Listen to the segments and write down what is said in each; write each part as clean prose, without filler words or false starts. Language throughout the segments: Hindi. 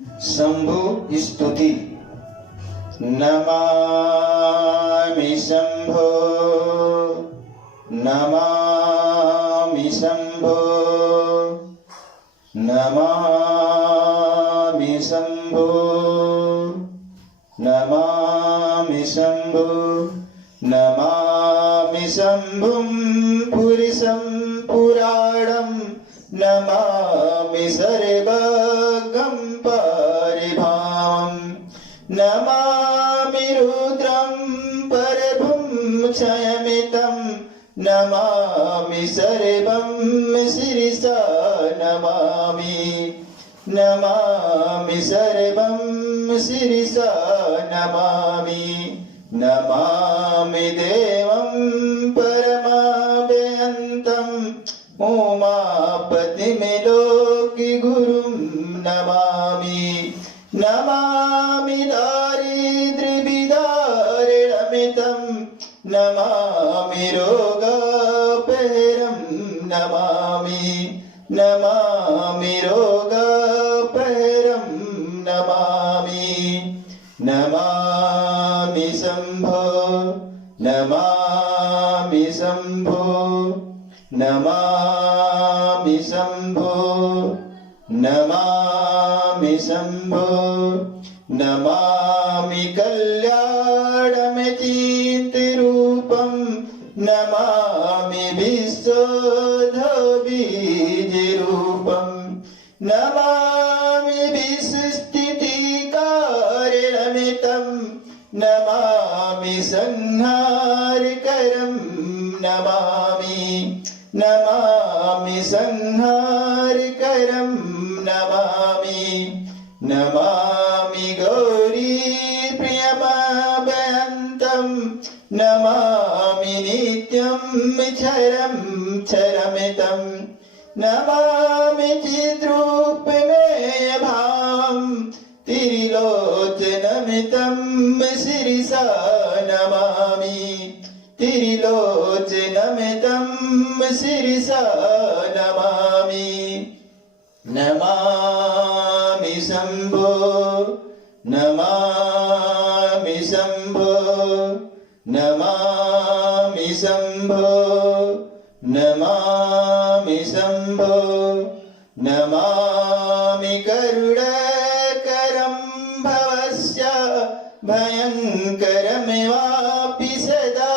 शंभु स्तुति। नमामि शंभो, नमामि शंभो, नमामि शंभो, नमामि शंभो, नमामि शंभुं पुरुषं पुराणं, नमामि सर्वगं परिभावं, नमामि रुद्रं परभुं क्षयमितं, नमामि सर्वं शिरसा नमामि, नमामि सर्वं शिरसा नमामि, नमामि देवं परमाव्ययन्तं उमापतिमिलोकिगुरुं नमामि, नमामि दारिद्र्यविदारिणमितं, नमामि रोगापहरं नमामि, नमामि रोगापहरं नमामि, नमामि शंभो, नमामि शंभो, नमामि शंभो, नमामि शंभो, नमामि कल्याणमचिन्त्यरूपं, नमामि विशुद्धबीजरूपं, नमामि विश्वस्थितिकारणमितं, नमामि संहारकरं नमामि, नमामि संहारकरं नमामि, नमामि गौरी प्रियमाभयन्तं, नमामि नित्यं क्षरं क्षरमितं, नमामि चिद्रूपमेयभां त्रिलोचनमितं शिरसा नमामि, त्रिलोचनमितं शिरसा नमामि, नमामि शंभो, नमामि शंभो, नमामि शंभो, नमामि शंभो, नमामि करुणाकरं भवस्य भयङ्करमेवापि सदा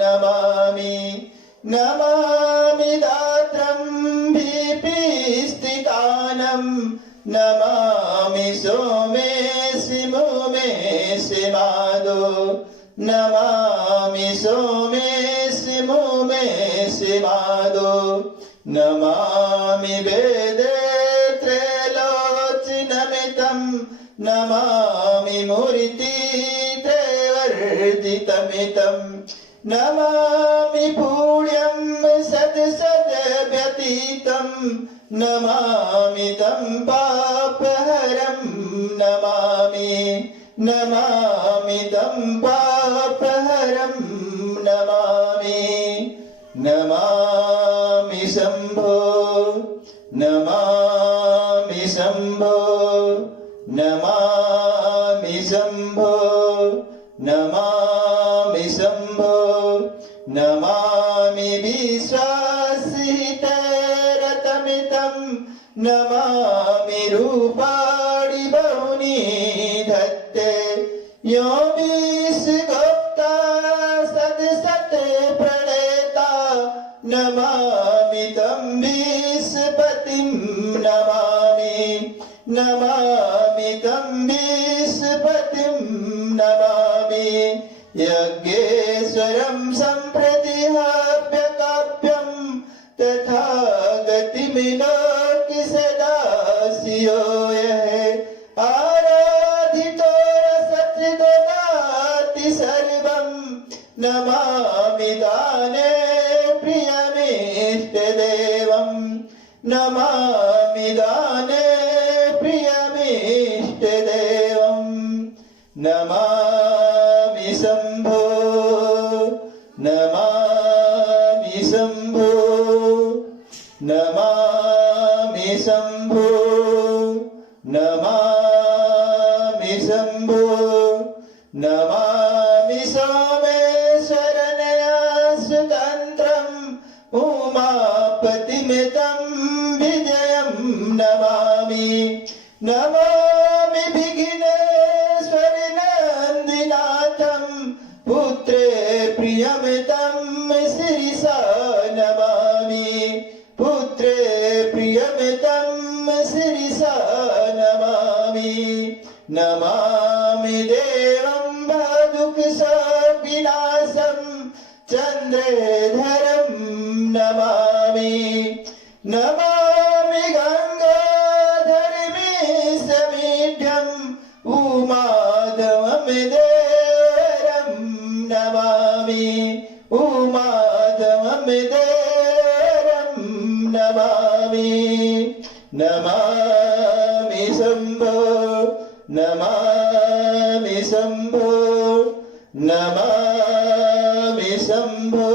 नमामि, नमामि दात्रं भीपिस्थितानं, नमामि सोमेशि मोमेशि मादो, नमामि सोमेशि मोमेशि मादो, नमामि वेदे त्रैलोचनमितं, नमामि मूर्ति त्रैवर्तितमितं, नमामि पुण्यं सद्सद्व्यतीतं, नमामि तं पापहरं नमामि, नमामि तं पापहरं नमामि, नमामि शंभो, नमामि शंभो, नमामि शंभो, नमामि शंभो, नमामि विश्वासहितरतमितं, नमामि रूपाणि बहूनि धत्ते, यो विश्वगुप्ता सदसत् प्रणेता, नमामि तं विश्वपतिं नमामि, नमामि तं विश्वपतिं नमामि, यज्ञेश्वरं सम्प्रति हव्यकाव्यं, तथा गतिमिनोति सदा शियो यः, आराधितो सच्चिददाति सर्वं, नमामि दाने प्रियमिष्टदेवं, नमामि दाने प्रियमिष्टदेवं, नमामि शंभो, नमामि शंभो, नमामि शंभो, नमामि नमामि सोमेश्वरनया सुतन्त्रम् उमापतिमितं विजयं नमामि नमामि विघ्नेश्वरनन्दिनाथं पुत्रे प्रियमितं शिरसा नमामि पुत्रे प्रियमितं शिरसा नमामि नमामि देवं बाधुकशापविनाशं चन्द्रधरं नमामि नमामि गङ्गाधरमीशमीढ्यम् उमाधवमिदेरं नमामि उमाधवमिदेरं नमामि नमामि शम्भो नमामि शम्भो नमामि शम्भो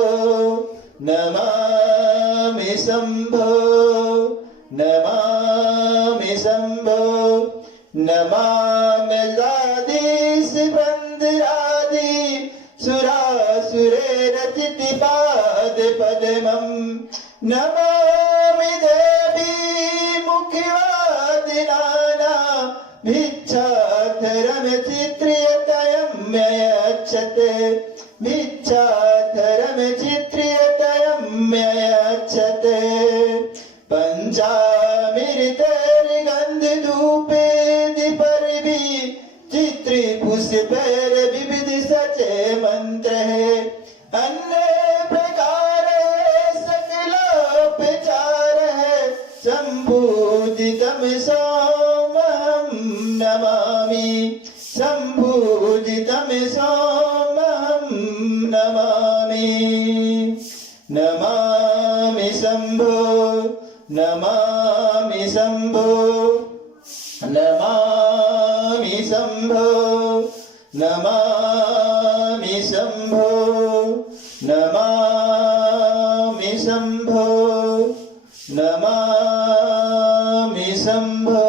नमामि शम्भो नमामि शम्भो नमाम्यजादीश बन्धरादि सुरासुरेरचितिपादपद्मम् नमामि देवी मुखवादिनाना भिक्षाधरमचित्र्यतयम्ययच्छत् भिक्षाधरमचित्र्यतयम्ययच्छत् पञ्चामृतैर्गन्धधूपे दीपैर्भिः चित्रिपुष्पैर्विविध सचे मन्त्रः अन्य प्रकारे सकलोपचारः सम्पूजितं सोमहं नमामि सम्पूजितं सोमहं नमामि नमामि शम्भो नमामि शम्भो नमामि शम्भो नमामि शम्भो नमामि शम्भो नमामि शम्भो